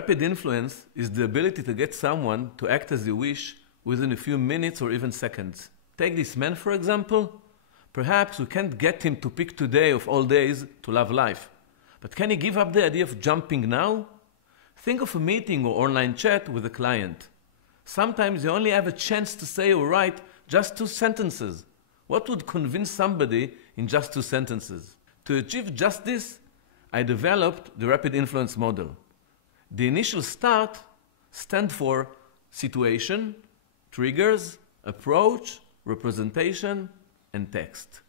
Rapid influence is the ability to get someone to act as you wish within a few minutes or even seconds. Take this man, for example. Perhaps we can't get him to pick today of all days to love life. But can he give up the idea of jumping now? Think of a meeting or online chat with a client. Sometimes you only have a chance to say or write just 2 sentences. What would convince somebody in just 2 sentences? To achieve just this, I developed the rapid influence model. The initial start stands for situation, triggers, approach, representation, and text.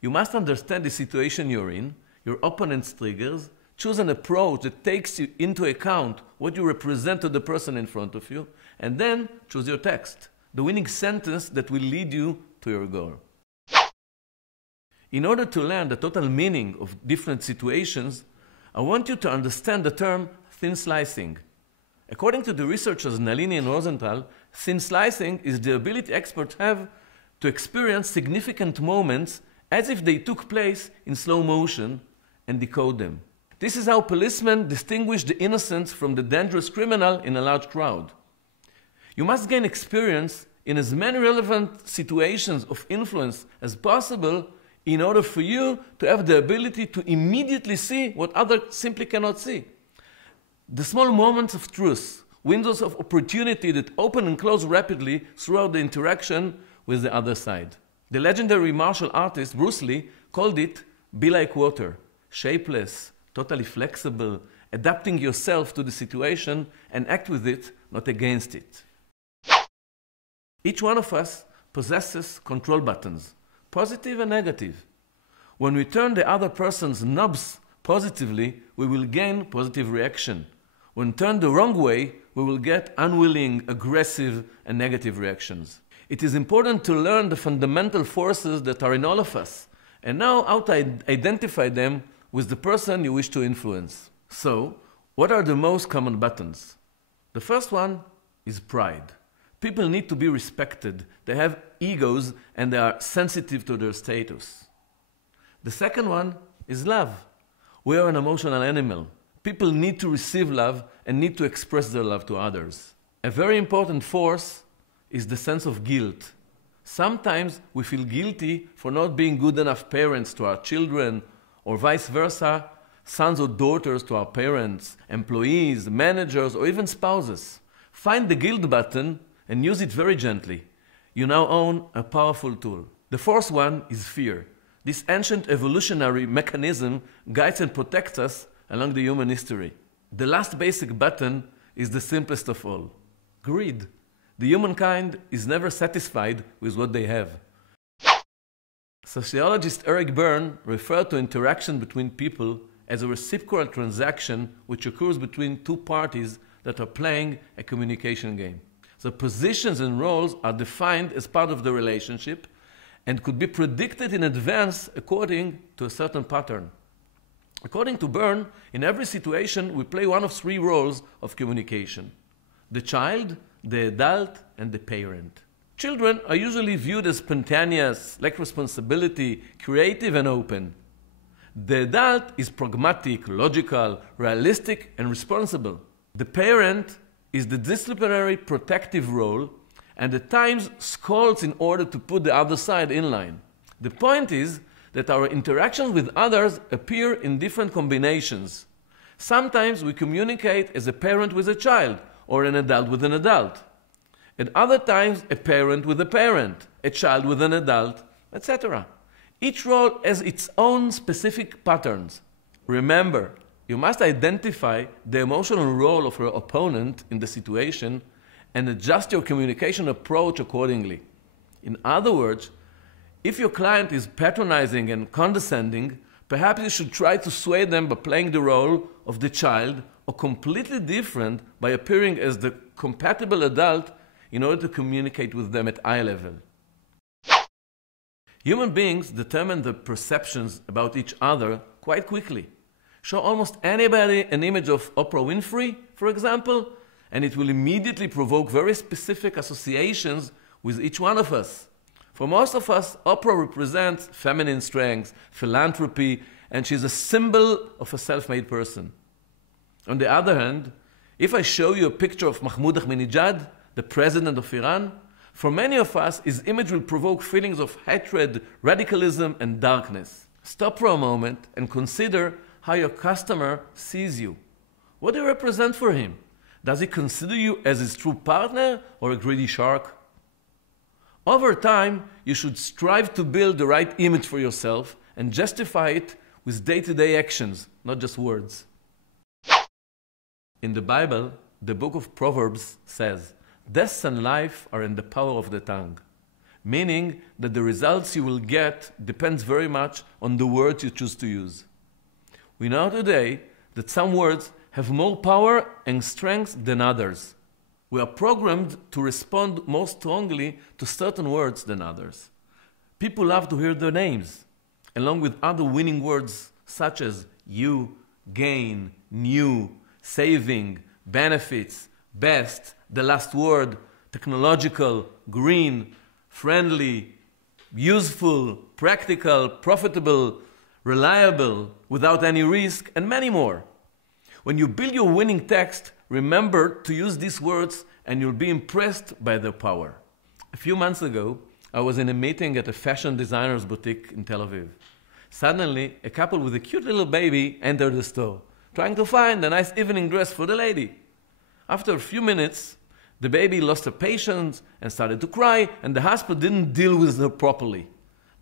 You must understand the situation you're in, your opponent's triggers, choose an approach that takes into account what you represent to the person in front of you, and then choose your text, the winning sentence that will lead you to your goal. In order to learn the total meaning of different situations, I want you to understand the term thin slicing. According to the researchers Nalini and Rosenthal, thin slicing is the ability experts have to experience significant moments as if they took place in slow motion and decode them. This is how policemen distinguish the innocent from the dangerous criminal in a large crowd. You must gain experience in as many relevant situations of influence as possible in order for you to have the ability to immediately see what others simply cannot see. The small moments of truth, windows of opportunity that open and close rapidly throughout the interaction with the other side. The legendary martial artist Bruce Lee called it "be like water," shapeless, totally flexible, adapting yourself to the situation and act with it, not against it. Each one of us possesses control buttons, positive and negative. When we turn the other person's knobs positively, we will gain positive reaction. When turned the wrong way, we will get unwilling, aggressive, and negative reactions. It is important to learn the fundamental forces that are in all of us, and know how to identify them with the person you wish to influence. So, what are the most common buttons? The first one is pride. People need to be respected. They have egos and they are sensitive to their status. The second one is love. We are an emotional animal. People need to receive love and need to express their love to others. A very important force is the sense of guilt. Sometimes we feel guilty for not being good enough parents to our children, or vice versa, sons or daughters to our parents, employees, managers, or even spouses. Find the guilt button and use it very gently. You now own a powerful tool. The fourth one is fear. This ancient evolutionary mechanism guides and protects us along the human history. The last basic button is the simplest of all: greed. The humankind is never satisfied with what they have. Sociologist Eric Berne referred to interaction between people as a reciprocal transaction which occurs between 2 parties that are playing a communication game. The positions and roles are defined as part of the relationship and could be predicted in advance according to a certain pattern. According to Berne, in every situation we play one of 3 roles of communication: the child, the adult, and the parent. Children are usually viewed as spontaneous, lack responsibility, creative, and open. The adult is pragmatic, logical, realistic, and responsible. The parent is the disciplinary protective role and at times scolds in order to put the other side in line. The point is that our interactions with others appear in different combinations. Sometimes we communicate as a parent with a child or an adult with an adult. At other times, a parent with a parent, a child with an adult, etc. Each role has its own specific patterns. Remember, you must identify the emotional role of your opponent in the situation and adjust your communication approach accordingly. In other words, if your client is patronizing and condescending, perhaps you should try to sway them by playing the role of the child, or completely different by appearing as the compatible adult in order to communicate with them at eye level. Human beings determine their perceptions about each other quite quickly. Show almost anybody an image of Oprah Winfrey, for example, and it will immediately provoke very specific associations with each one of us. For most of us, Oprah represents feminine strength, philanthropy, and she's a symbol of a self-made person. On the other hand, If I show you a picture of Mahmoud Ahmadinejad, the president of Iran, for many of us, his image will provoke feelings of hatred, radicalism, and darkness. Stop for a moment and consider how your customer sees you. What do you represent for him? Does he consider you as his true partner or a greedy shark? Over time, you should strive to build the right image for yourself and justify it with day-to-day actions, not just words. In the Bible, the book of Proverbs says, "Death and life are in the power of the tongue," meaning that the results you will get depends very much on the words you choose to use. We know today that some words have more power and strength than others. We are programmed to respond more strongly to certain words than others. People love to hear their names, along with other winning words such as you, gain, new, saving, benefits, best, the last word, technological, green, friendly, useful, practical, profitable, reliable, without any risk, and many more. When you build your winning text, remember to use these words and you'll be impressed by their power. A few months ago, I was in a meeting at a fashion designer's boutique in Tel Aviv. Suddenly, a couple with a cute little baby entered the store, trying to find a nice evening dress for the lady. After a few minutes, the baby lost her patience and started to cry, and the husband didn't deal with her properly.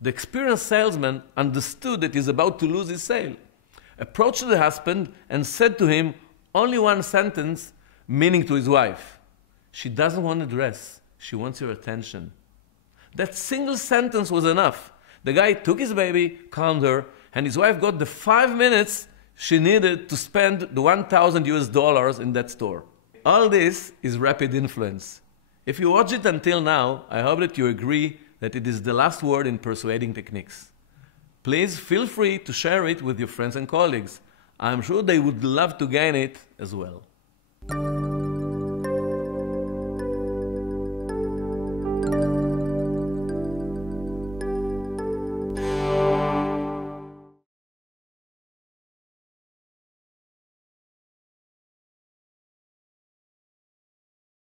The experienced salesman understood that he's about to lose his sale, approached the husband and said to him only one sentence, meaning to his wife, "She doesn't want a dress, she wants your attention." That single sentence was enough. The guy took his baby, calmed her, and his wife got the 5 minutes she needed to spend the $1,000 in that store. All this is rapid influence. If you watch it until now, I hope that you agree that it is the last word in persuading techniques. Please feel free to share it with your friends and colleagues. I'm sure they would love to gain it as well.